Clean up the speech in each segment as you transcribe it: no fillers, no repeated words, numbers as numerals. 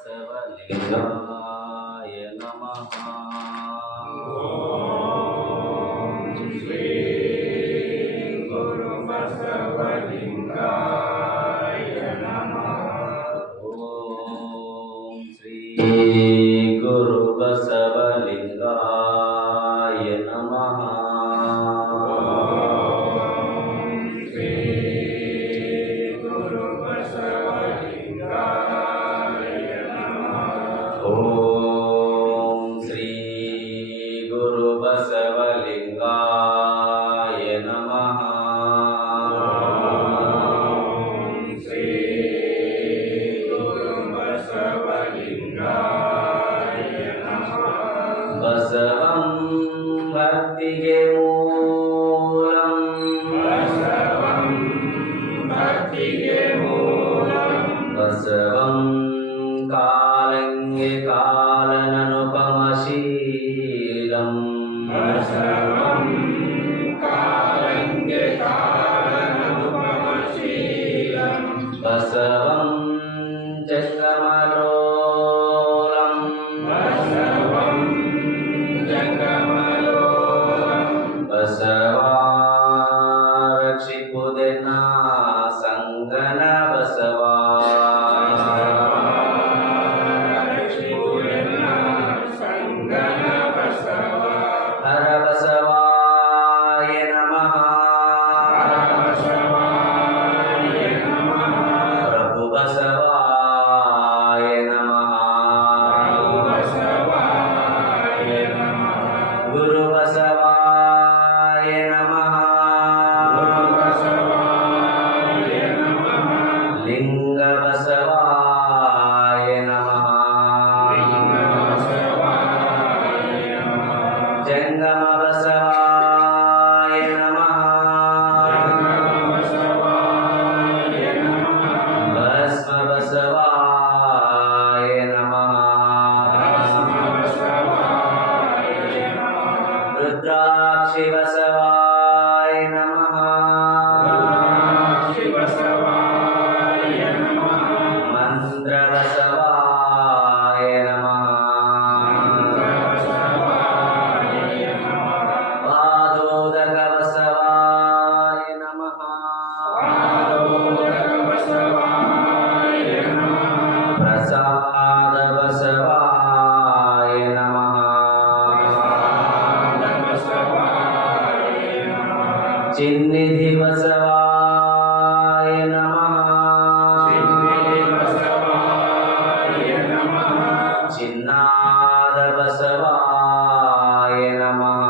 ಬಸವಲಿಂಗಾಯ ನಮಃ. ಓಂ ಶ್ರೀ ಗುರು ಬಸವಲಿಂಗಾಯ ನಮಃ. ಓಂ ಶ್ರೀ ಗುರು ಬಸವಲಿಂಗಾಯ ನಮಃ. ಓಂ ಶ್ರೀ ಗುರು ಬಸವಲಿಂಗಾಯ ನಮಃ. ಓಂ ಶ್ರೀ ಗುರು ಬಸವಲಿಂಗಾಯ ನಮಃ. ಓಂ ಶ್ರೀ ಗುರು ಬಸವಲಿಂಗಾಯ ನಮಃ. ಬಸವಂ ಭಕ್ತಿಗೆ ಮೂಲಂ. ಬಸವಂ ಭಕ್ತಿಗೆ ಮೂಲಂ. ಬಸವಂ ಕಾಲಂಗೆ ಕಾಲನನುಪಮಶೀಲಂ. ಬಸವಂ ಕಾಲಂಗೆ ಕಾಲನನುಪಮಶೀಲಂ. ಬಸವಂ ಜಂಗಮಲೋಲಂ. ಬಸವಂ ಜಂಗಮಲೋಲಂ. ಬಸವಾ ರಕ್ಷಿಪುದೆನ್ನ ಸಂಗನ ಬಸವಾ. ರಕ್ಷಿಪುರನ ಸಂಗನ ಬಸವ. ಹರ ಬಸವಾಯ ನಮಃ. ಬಸವಾಯ ನಮಃ. ಪ್ರಭು ಬಸವಾಯ ನಮಃ. ಬಸವಾಯ ನಮಃ. ಗುರು ಬಸವಾಯ ನಮಃ. ಗುರು ಬಸವಾಯ ನಮಃ. ಲಿಂಗ ಬಸವಾಯ ನಮಃ. ಲಿಂಗ ಬಸವಾಯ ನಮಃ. ಜಂಗಮ ಬಸವಾಯ ನಮಃ. ಜಂಗಮ ಬಸವಾಯ ನಮಃ. ಭಸ್ಮ ಬಸವಾಯ ನಮಃ. ಭಸ್ಮ ಬಸವಾಯ ನಮಃ. ರುದ್ರಾಕ್ಷಿ ಬಸವಾಯ ನಮಃ. ರುದ್ರಾಕ್ಷಿ ಬಸವಾಯ ನಮಃ. ಮಂತ್ರ ಬಸವಾಯ ನಮಃ. ಮಂತ್ರ ಬಸವಾಯ ನಮಃ. ಪಾದೋದಕ ಬಸವಾಯ ನಮಃ. ಪಾದೋದಕ ಬಸವಾಯ ನಮಃ. ಪ್ರಸಾದ ಬಸವಾಯ ನಮಃ. ಪ್ರಸಾದ ಬಸವಾಯ ನಮಃ. ಚಿನ್ನಿಧಿ ಬಸವಾಯ ನಮಃ. ಚಿನ್ನಿಧಿ ಬಸವಾಯ ನಮಃ. ಚಿನ್ನಾದ ಬಸವಾಯ ನಮಃ.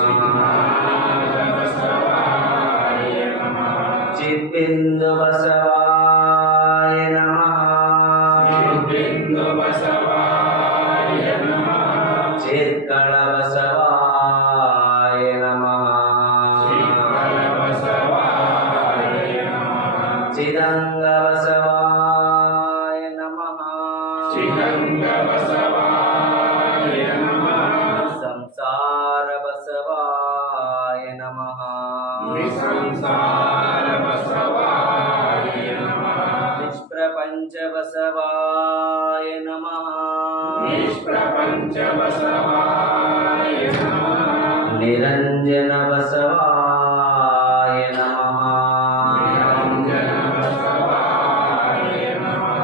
ಚಿನ್ನಾದ ಬಸವಾಯ ನಮಃ. ಚಿತ್ಬಿಂದು ಬಸವಾಯ ನಮಃ. ಚಿದ್ಬಿಂದು ಬಸವಾಯ ನಮಃ. ಚಿತ್ಕಳ ಬಸವಾಯ ನಮಃ. ಚಿತ್ಕಳ ಬಸವಾಯ ನಮಃ. ಚಿದಂಗ ಬಸವಾಯ ನಮಃ. ಚಿದಂಗ ಬಸವಾಯ ನಮಃ. ಸಂಸಾರ ಬಸವಾಯ ನಮಃ. ವಿಸಂಸಾರ ಬಸವಾಯ ನಮಃ. ನಿಷ್ಪ್ರಪಂಚ ಬಸವಾಯ ನಮಃ. ನಿಷ್ಪ್ರಪಂಚ ಬಸವಾಯ ನಮಃ. ನಿರಂಜನ ಬಸವಾಯ ನಮಃ. ನಿರಂಜನ ಬಸವಾಯ ನಮಃ.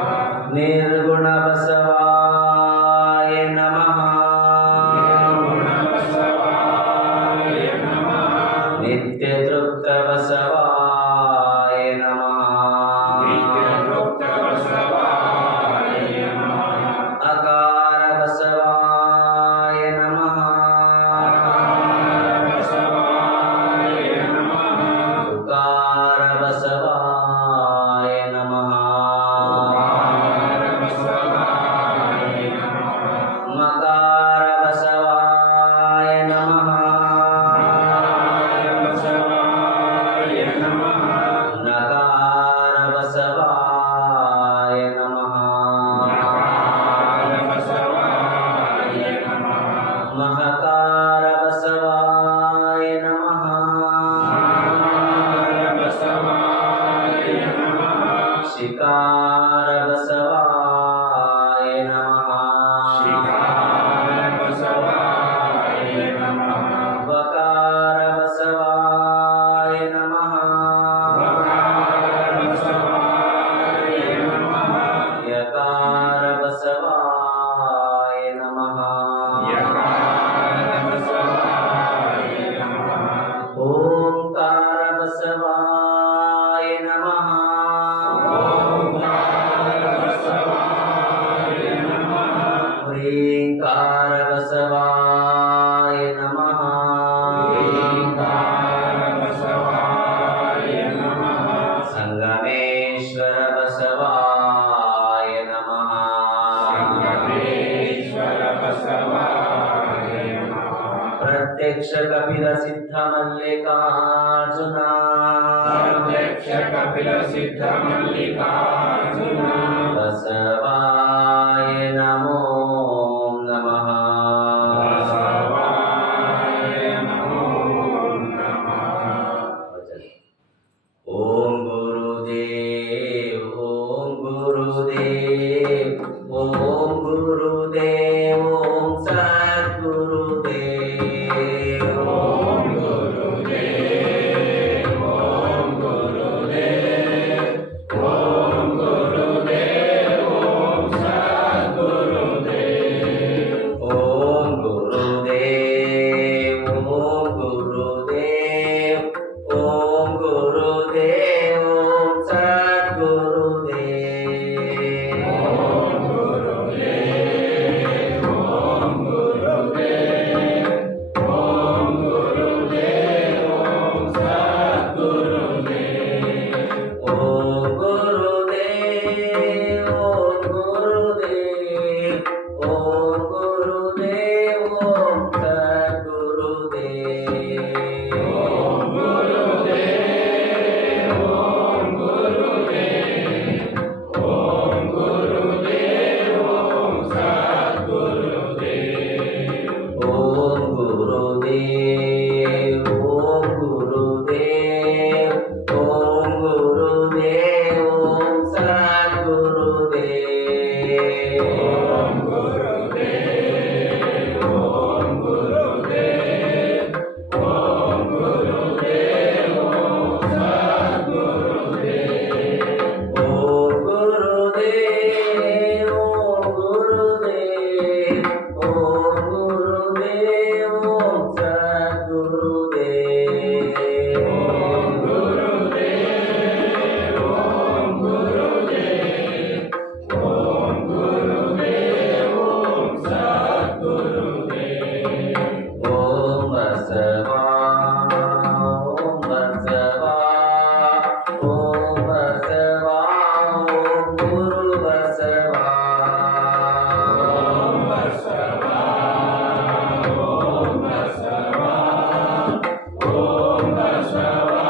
ನಿರ್ಗುಣ ಬಸವಾಯ ನಮಃ. ನಿರ್ಗುಣ ಬಸವಾಯ ನಮಃ. ನಿತ್ಯ ತೃಪ್ತ ಬಸವಾಯ ನಮಃ. ನಿತ್ಯತೃಪ್ತ ಬಸವಾಯ ನಮಃ. ಅಕಾರ ಬಸವಾಯ यक्ष कपिल सिद्ध मल्लिकार्जुन बसवाय नमो नमः बसवाय नमो नमः ओम गुरुदेव ओम गुरुदेव ओम गुरुदेव ओम सद्गुरुदेव ओम गुरुदेव ओम गुरुदेव ओम गुरुदेव ओम सद्गुरुदेव ओम गुरुदेव ओम गुरुदेव ओम गुरुदेव ओम सद्गुरुदेव ओम गुरुदेव ओम गुरुदेव ओम गुरुदेव ओम सद्गुरुदेव ओम गुरुदेव ओम गुरुदेव ओम गुरुदेव ओम सद्गुरुदेव ओम गुरुदेव ओम गुरुदेव ओम गुरुदेव ओम सद्गुरुदेव ओम गुरुदेव ओम गुरुदेव ओम गुरुदेव ओम सद्गुरुदेव ओम गुरुदेव ओम गुरुदेव ओम गुरुदेव ओम सद्गुरुदेव ओम गुरुदेव ओम गुरुदेव ओम गुरुदेव ओम सद्गुरुदेव ओम गुरुदेव ओम गुरुदेव ओम गुरुदेव ओम सद्गुरुदेव ओम बसवा ओम बसवा ओम बसवा ओम गुरु बसवा ओम बसवा ओम बसवा ओम बसवा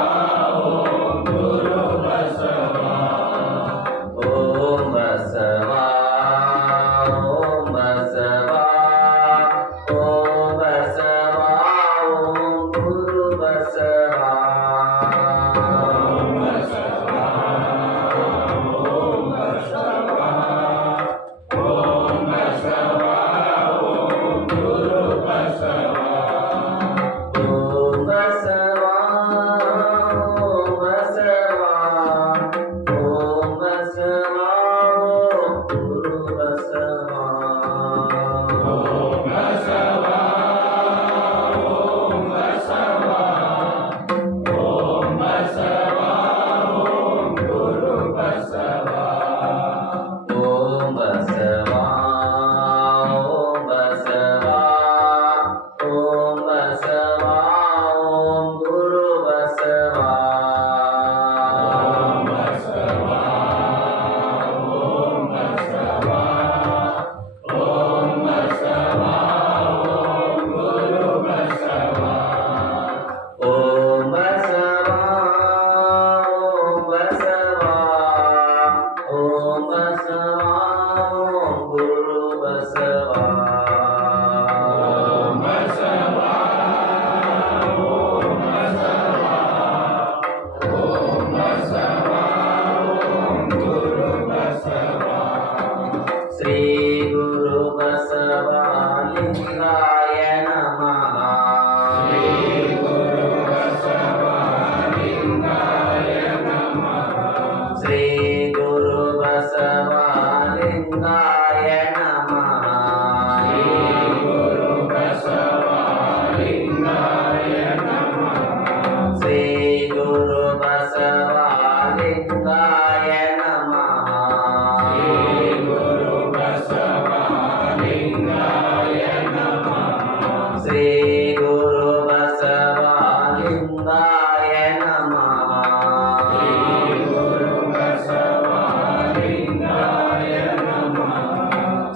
ओम गुरु बसवा ओम बसवा ओम बसवा ओम बसवा ओम गुरु बसवा ओम बसवा ओम बसवा ओम बसवा ओम गुरु बसवा ओम बसवा ओम बसवा ओम बसवा ओम गुरु बसवा ओम बसवा ओम बसवा ओम बसवा ओम गुरु बसवा ओम बसवा ओम बसवा ओम बसवा ओम गुरु बसवा ओम बसवा ओम बसवा ओम बसवा ओम गुरु बसवा ओम बसवा ओम बसवा ओम बसवा ओम गुरु बसवा ओम बसवा ओम बसवा ओम बसवा ओम गुरु बसवा श्री गुरु बसवा लिंगाय नमः श्री गुरु बसवा लिंगाय नमः श्री गुरु बसवा लिंगाय नमः श्री गुरु बसवा लिंगाय नमः श्री गुरु बसवा लिंगाय नमः श्री गुरु बसवा लिंगाय नमः श्री गुरु बसवा लिंगाय नमः श्री गुरु बसवा लिंगाय नमः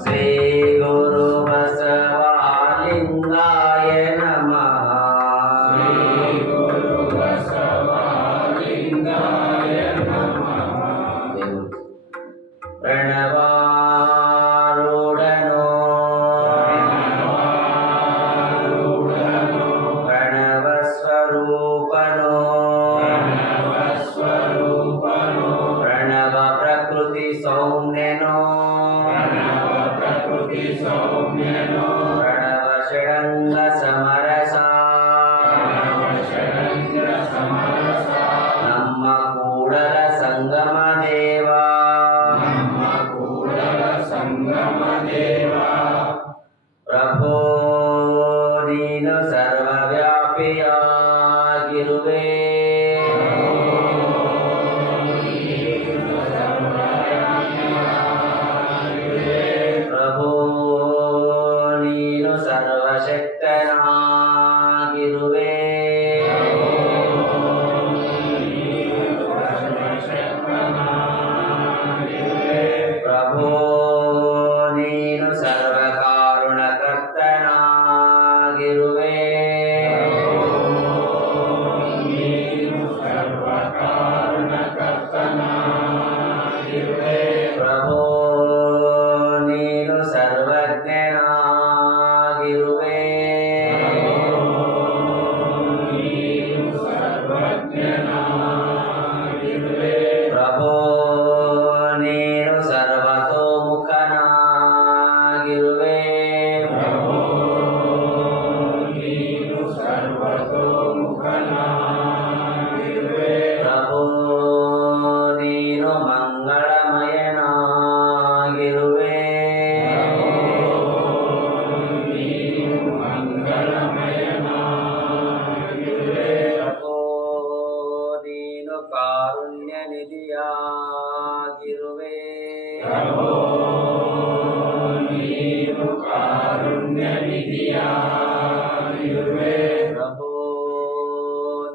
श्री गुरु बसवा लिंगाय नमः श्री गुरु बसवा लिंगाय ಕಾರುಣ್ಯ ನಿಧಿಯಾಗಿರುವೆ. ಪ್ರಭೋ ನೀನು ಕಾರುಣ್ಯ ನಿಧಿಯಾಗಿರುವೆ. ಪ್ರಭೋ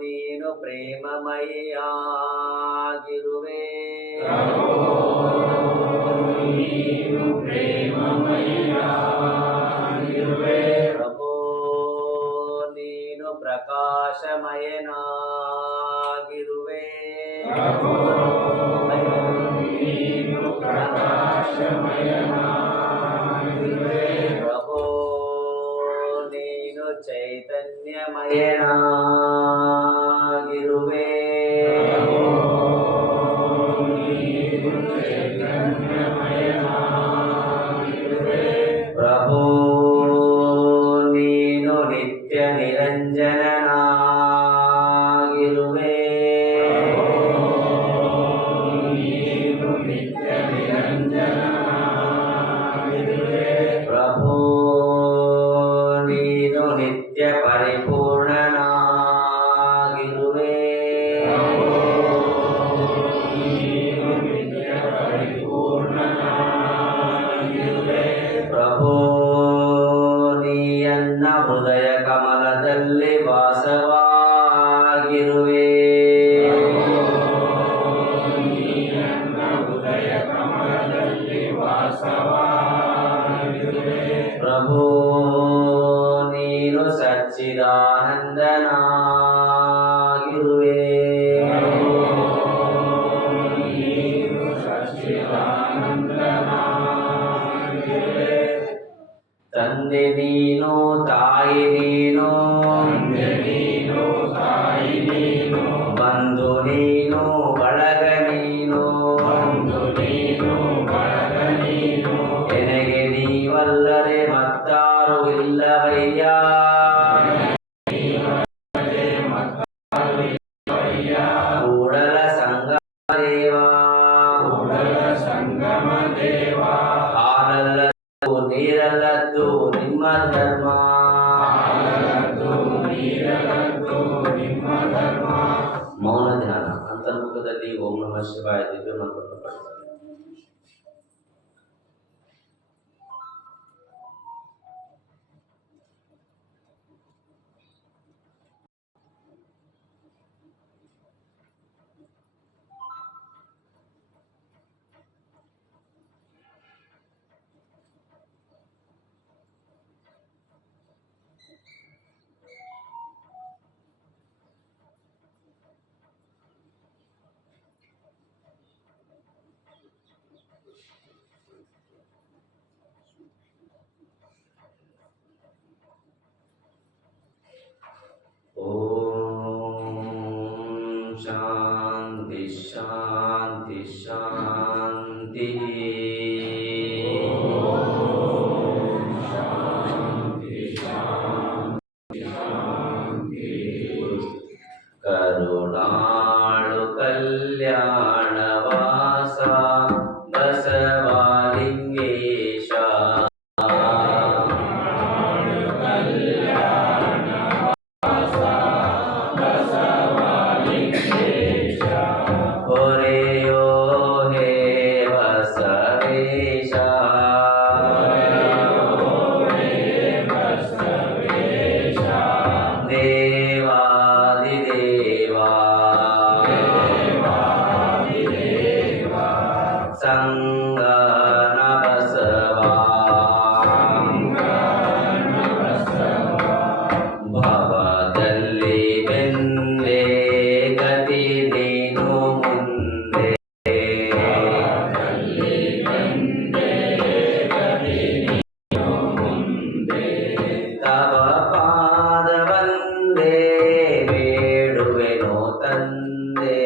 ನೀನು ಪ್ರೇಮಮಯಿಯಾಗಿರುವೆ. ಪ್ರಭೋ ನೀನು ಪ್ರೇಮಮಯಿಯಾಗಿರುವೆ. ಪ್ರಭೋ ನೀನು ಪ್ರಕಾಶಮಯನಾಗಿರುವೆ. ಪ್ರಭೋ ನೀನು ಪ್ರಕಾಶಮಯನಾಗಿರುವೆ. ಪ್ರಭೋ ನೀನು ಚೈತನ್ಯಮಯನಾಗಿರುವೆ. ಪ್ರಭೋ ನೀನು ಚೈತನ್ಯಮಯನಾಗಿರುವೆ. ಪ್ರಭೋ ನೀನು ನಿತ್ಯ ನಿರಂಜನನಾಗಿರುವೆ. ನೀನು ನಿತ್ಯ ನಿರಂಜನನಾಗಿರುವೆ. ಪ್ರಭೋ ನೀನು ನಿತ್ಯ ಪರಿಪೂರ್ಣನಾಗಿರುವೆ. ನೀನು ನಿತ್ಯ ಪರಿಪೂರ್ಣನಾಗಿರುವೆ. ಪ್ರಭೋ ನೀಯನ್ನ ಹೃದಯ ಕಮಲದಲ್ಲಿ ವಾಸವಾಗಿರುವೆ. ನನ್ನ ಹೃದಯ ಕಮಲದಲ್ಲಿ ವಾಸವಾಗಿರುವೆ. ಪ್ರಭೋ ನೀನು ಸಚ್ಚಿದಾನಂದನಾಗಿರುವೆ. ನೀನು ಸಚ್ಚಿದಾನಂದನಾಗಿರುವೆ. ತಂದೆ ನೀನು ತಾಯಿ ನೀನು ತಂದೆ ನೀನು ತಾಯಿ ನೀನು ಬಂಧು ನೀನು ಬಳಗ ನೀನು ಬಂಧು ನೀನು ಬಳಗ ನೀನು ಎನಗೆ ನೀವಲ್ಲದೆ ಮತ್ತಾರು ಇಲ್ಲವಯ್ಯ. ಕೂಡಲ ಸಂಗಮ ದೇವಾ ಕೂಡಲ ಸಂಗಮ ದೇವ ಹಾಲಲ್ಲದ್ದು ನೀರಲ್ಲದ್ದು ನಿಮ್ಮ ಧರ್ಮ. ಹಾಲಲ್ಲದ್ದು ನೀರಲ್ಲದ್ದು ನಿಮ್ಮ ಧರ್ಮ. ಮೌನ ಧ್ಯಾನ ಅಂತರ್ಮುಖದಲ್ಲಿ ಓಂ ನಮಃ ಶಿವಾಯ ದಿವ್ಯ ಮಂತ್ರವನ್ನು ಪಠಿಸಿ. ಓಂ ಶಾಂತಿ ಶಾಂತಿ ಶಾಂತಿ. ಕರುಣಾಳು ಕಲ್ಯಾಣ ವಾಸ ಬಸವಲಿಂಗೇಶ. ಹೊರೆಯೋ ಹೇ ಬಸವೇಶ. ದೇವಾದಿದೇವಾ ಸಂಗನ ಬಸವಾ. ಭವದಲ್ಲಿ ಬೆಂದೆ ಗತಿ ನೀನು ಮುಂದೆ. ತವ ಪಾದ ಬಂದೆ ಬೇಡುವೆನೋ ತಂದೆ.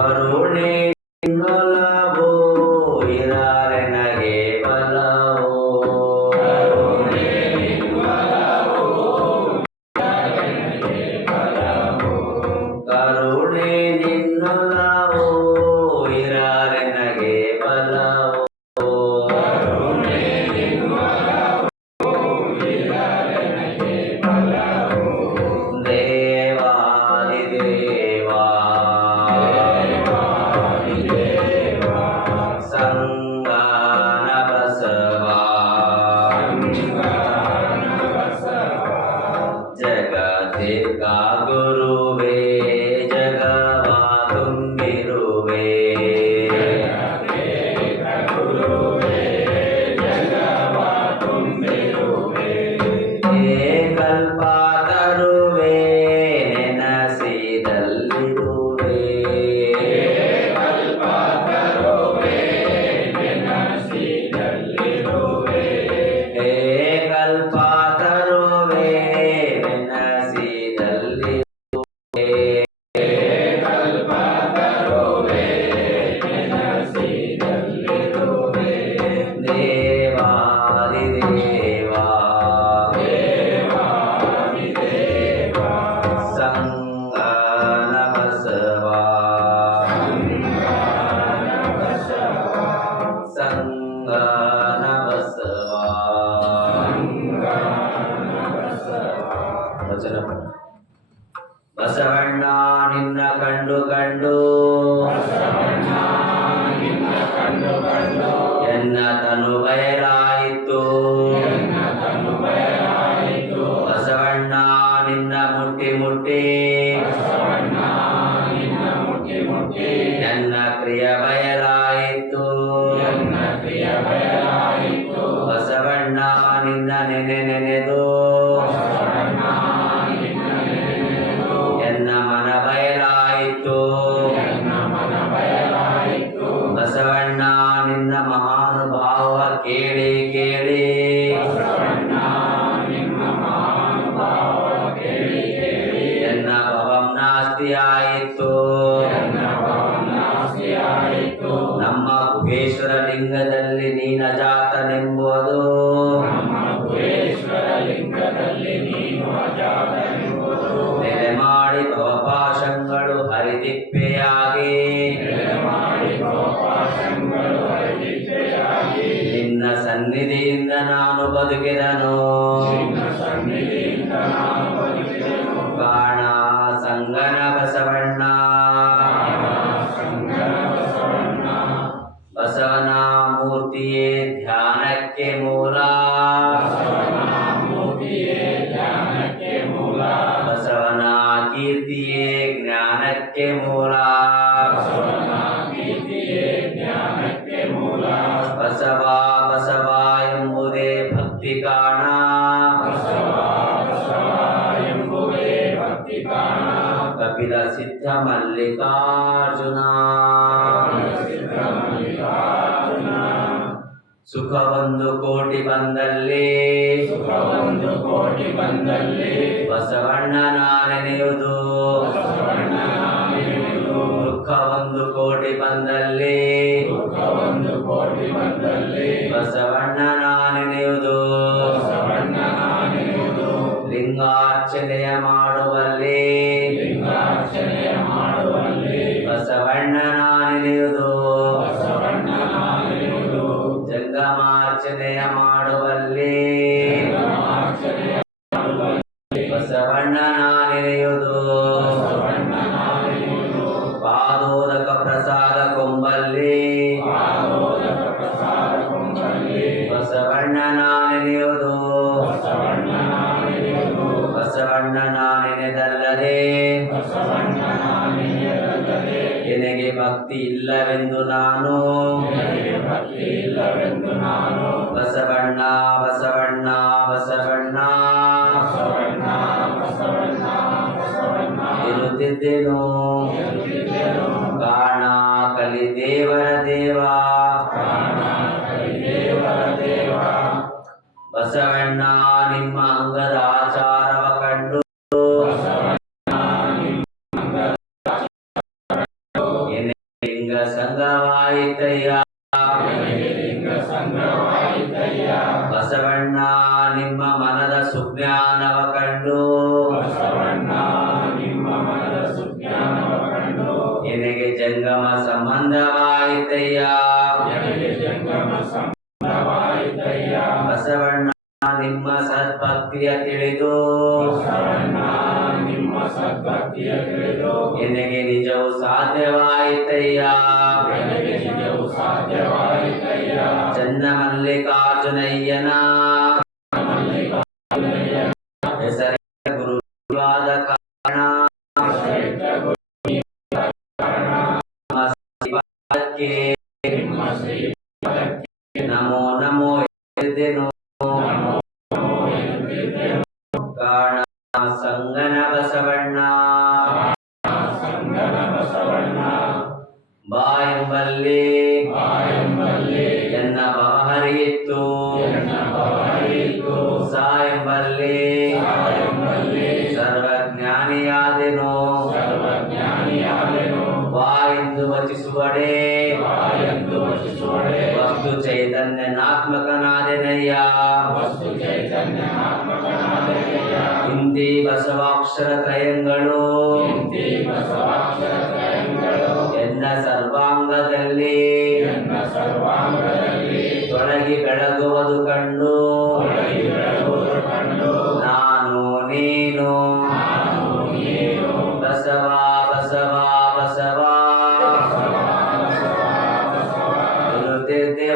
ಕರುಣೆ ನಿನ್ನೊಲವೋ ಇರಾರೆನಗೆ ಬಲವೋ ಕರುಣೆ ನಿನ್ನೊಲವೋ ಇರಾರೆನಗೆ ಬಲವೋ ಕರುಣೆ ನಿನ್ನೊಲವೋ ಇರಾರೆನಗೆ ಬಲವೋ ಕರುಣೆ ನಿನ್ನೊಲವೋ ಇರಾರೆನಗೆ ಬಲವೋ ದೇವಾದಿದೇವಾ ದೇವಾದಿದೇವಾ ಸಂಗಾನ ಬಸವಾ ಸಂಗಾನ ಬಸವ ಜಗದೇಕ ಗುರುವೇ ಜಗವ ತುಂಬಿರುವೆ ಜಗದೇಕ ಗುರುವೇ ಜಗವ ತುಂಬಿರುವೆ ಹೇ ಕಲ್ಪತರುವೆ ನೆನಸಿದಲ್ಲಿರುವೆ ಕಲ್ಪತರುವೆ ನೆನಸಿದಲ್ಲಿರುವೆ ಹೇ ಕಲ್ಪತರುವೆ ನೆನಸಿದಲ್ಲಿರುವೆ ಕಲ್ಪತರುವೆ ನೆನಸಿದಲ್ಲಿರುವೆ ದೇವಾದಿದೇವಾ ದೇವಾದಿದೇವಾ ಸಂಗಾನ ಬಸವಾ ಸಂಗಾನ ಬಸವ ಸಂಗಾನ ಬಸವಾ ಸಂಗಾನ ಬಸವ ವಚನ ಪಠ. ಬಸವಣ್ಣ ನಿನ್ನ ಕಂಡು ಕಂಡು ಬಸವಣ್ಣ ನಿನ್ನ ಕಂಡು ಕಂಡು ಎನ್ನ ತನು ಬಯಲಾಯಿತು ಎನ್ನ ತನು ಬಯಲಾಯಿತು ಬಸವಣ್ಣ ನಿನ್ನ ಮುಟ್ಟಿ ಮುಟ್ಟಿ ಬಸವಣ್ಣ ನಿನ್ನ ಮುಟ್ಟಿ ಮುಟ್ಟಿ ನನ್ನ ಪ್ರಿಯ ಬಯಲಾಯಿತು ಎನ್ನ ಪ್ರಿಯ ಬಯಲಾಯಿತು ಬಸವಣ್ಣ ನಿನ್ನ ನೆನೆ ನೆನೆದು ಬಸವಣ್ಣ ನಿನ್ನ ನೆನೆದು ಎನ್ನ ಮನ ಬಯಲಾಯಿತು ಎನ್ನ ಮನ ಬಯಲಾಯಿತು ಬಸವಣ್ಣ ನಿನ್ನ ಮಹಾನುಭಾವ ಕೇಳಿ ಕೇಳಿ ಬಸವಣ್ಣ ನಿಮ್ಮ ಮಹಾನುಭಾವ ಕೇಳಿ ಕೇಳಿ ಎನ್ನ ಭವಂ ನಾಸ್ತಿ ಆಯಿತು ಎನ್ನ ಭವನಾಸಿಯಾಯಿತು ನಮ್ಮ ಗುಹೇಶ್ವರ ಲಿಂಗದಲ್ಲಿ ನೀನ ಜಾತನೆಂಬುದು ನಮ್ಮ ಗುಹೇಶ್ವರ ಲಿಂಗದಲ್ಲಿ ನೀನು ಅಜಾತನೆಂಬುದು ನೆಲೆ ಮಾಡಿ ಭವಪಾಶಗಳು ಹರಿದಿಪ್ಪೆಯಾಗಿ ನೆಲೆ ಮಾಡಿ ಗೋಪಾಶಗಳು ಹರಿದಿದ್ದೆಯಾಗಿ ನಿನ್ನ ಸನ್ನಿಧಿಯಿಂದ ನಾನು ಬದುಕಿದನು ನಿನ್ನ ಸನ್ನಿಧಿಯಿಂದ ನಾನು ಬದುಕಿದೆನು ಕಾಣ ಸಂಗನ ಬಸವಣ್ಣ ಸಂಗನ ಬಸವಣ್ಣ ಬಸವನ ಮೂರ್ತಿಯೇ ಧ್ಯಾನಕ್ಕೆ ಮೂಲ ಬಸವನ ಮೂರ್ತಿಯೇ ಜ್ಞಾನಕ್ಕೆ ಮೂಲ ಬಸವನ ಕೀರ್ತಿಯೇ ಜ್ಞಾನಕ್ಕೆ ಮೂಲ ಬಸವನ ಕೀರ್ತಿಯೇ ಜ್ಞಾನಕ್ಕೆ ಮೂಲ ಬಸವ ಬಸವ ಎಂಬುದೇ ಭಕ್ತಿ ಕಾಣ ಬಸವ ಬಸವ ಎಂಬುದೇ ಭಕ್ತಿ ಕಾಣ ಕಪಿಲ ಸಿದ್ಧ ಮಲ್ಲಿಕಾರ್ಜುನ ಸಿದ್ಧ ಮಲ್ಲಿಕಾರ್ಜುನ ಸುಖ ಒಂದು ಕೋಟಿ ಬಂದಲ್ಲಿ ಸುಖ ಒಂದು ಕೋಟಿ ಬಂದಲ್ಲಿ ಬಸವಣ್ಣನ ನೆನೆಯುವುದು ಬಸವಣ್ಣ ನೆನೆಯುವುದು ದುಃಖ ಒಂದು ಕೋಟಿ ಬಂದಲ್ಲಿ ದುಃಖ ಒಂದು ಕೋಟಿ ಬಂದಲ್ಲಿ ಬಸವಣ್ಣನ ನೆನೆಯುವುದು ಬಸವಣ್ಣ ನೆನೆಯುವುದು ಲಿಂಗಾರ್ಚನೆಯ ಮಾಡುವಲ್ಲಿ ಲಿಂಗಾರ್ಚನೆಯ ಮಾಡುವಲ್ಲಿ ಬಸವಣ್ಣನ ನೆನೆಯುವುದು ಬಸವಣ್ಣ ನೆನೆಯುವುದು ಜಂಗಮಾರ್ಚನೆಯ ಮಾಡುವಲ್ಲಿ ಲಿಂಗಾರ್ಚನೆಯ ಮಾಡುವಲ್ಲಿ ಬಸವಣ್ಣನ ನೆನೆಯುವುದು ಬಸವಣ್ಣ ನೆನೆಯುವುದು ಪಾದೋದಕ ಪ್ರಸಾದ ಕೊಂಬಲ್ಲಿ ಪಾದೋದಕ ಪ್ರಸಾದ ಕೊಂಬಲ್ಲಿ ಬಸವಣ್ಣನ ನೆನೆಯುವುದು ಬಸವಣ್ಣ ನೆನೆಯುವುದು ಬಸವಣ್ಣನ ನೆನೆದಲ್ಲದೆ ಬಸವಣ್ಣ ನೆನೆಯದಲ್ಲದೆ ನಿನಗೆ ಭಕ್ತಿ ಇಲ್ಲವೆಂದು ನಾನು ನಿನಗೆ ಭಕ್ತಿ ಇಲ್ಲವೆಂದು ನಾನು ಬಸವಣ್ಣ ಬಸವಣ್ಣ ಬಸವಣ್ಣ ಬಸವಣ್ಣ ಬಸವಣ್ಣ ಬಸವಣ್ಣ ಎನ್ನುತ್ತಿದ್ದೆನು ಎನ್ನುತ್ತಿದ್ದೆನು. ಕಾಣ ಕಲಿ ದೇವರ ದೇವ ಪ್ರಾಣ ಕಲಿದೇವರ ದೇವ ಬಸವಣ್ಣ ನಿಮ್ಮ ಅಂಗದ ಆಚಾರವ ಕಂಡು ಬಸವಣ್ಣ ನಿಮ್ಮ ಸಂಗ್ರಹವಾಯಿತಯ್ಯ ನನಗೆ ಲಿಂಗ ಸಂಗ್ರಹವಾಯಿತಯ್ಯ ಬಸವಣ್ಣ ನಿಮ್ಮ ಮನದ ಸುಜ್ಞಾನವ ಕಂಡು ಬಸವಣ್ಣ ನಿಮ್ಮ ಮನದ ಸುಜ್ಞಾನವ ಕಂಡು ನಿನಗೆ ಜಂಗಮ ಸಂಬಂಧವಾಯಿತಯ್ಯ ನನಗೆ ಜಂಗಮ ಸಂಬಂಧವಾಯಿತಯ್ಯ ಬಸವಣ್ಣ ನಿಮ್ಮ ಸದ್ಭಕ್ತಿಯ ತಿಳಿದು ಬಸವಣ್ಣ ನಿಮ್ಮ ಸದ್ಭಕ್ತಿಯ ತಿಳಿದು ನಿನಗೆ ನಿಜವು ಸಾಧ್ಯವಾಯಿತಯ್ಯ ನನಗೆ ನಿಜವು ಸಾಧ್ಯವಾಯಿತಯ್ಯ ಚನ್ನಮಲ್ಲಿಕಾರ್ಜುನಯ್ಯನ ಮಲ್ಲಿಕಾರ್ಜುನಯ್ಯ ಹೆಸರಿನ ಗುರುವಾದ ಕಾರಣ ಶ್ರೇಷ್ಠ ಗುರು ಕಾರಣ ನಿಮ್ಮ ಶಿವಾಲಯಕ್ಕೆ ನಿಮ್ಮ ಶ್ರೀಪಾದಕ್ಕೆ ನಮೋ ನಮೋ ಎದ್ದೆನು ನಮೋ ನಮೋ ಎನ್ನುತ್ತಿದ್ದೆನು. ಕಾರಣ ಸಂಗನ ಬಸವಣ್ಣ ಸಂಗನ ಬಸವಣ್ಣ ಬಾ ಎಂಬಲ್ಲಿ ಎಂಬಲ್ಲಿ ಎನ್ನ ಬಹರಿಯಿತ್ತು ಎನ್ನ ಬಹರಿಯಿತು ಸಾ ಎಂಬಲ್ಲಿ ಎಂಬಲ್ಲಿ ಸರ್ವಜ್ಞಾನಿಯಾದೆನು ಸರ್ವಜ್ಞಾನಿಯಾದೆನು ಬಾ ಎಂದು ವಚಿಸುವಡೆ ಎಂದು ವಚಿಸುವಡೆ ವಸ್ತು ಚೈತನ್ಯನಾತ್ಮಕನಾದೆನಯ್ಯ ವಸ್ತು ಚೈತನ್ಯಾತ್ಮಕನಾದೆಯ ಇಂದಿ ಬಸವಾಕ್ಷರ ತ್ರಯಗಳು ಇಂತಿ ಬಸವಾಕ್ಷರ ತ್ರಯಗಳು ಎನ್ನ ಸರ್ವಾಂಗದಲ್ಲಿ ಎನ್ನ ಸರ್ವಾಂಗದಲ್ಲಿ ತೊಡಗಿ ಬೆಳಗುವುದು ಕಂಡು ತೊಡಗಿ ಬೆಳಗುವುದು ಕಂಡು ನಾನು ನೀನು ನಾನು ನೀನು ಬಸವ ಬಸವ ಬಸವ ಬಸವ ಬಸವ ಬಸವ ಗುರುತಿರ್ದೆ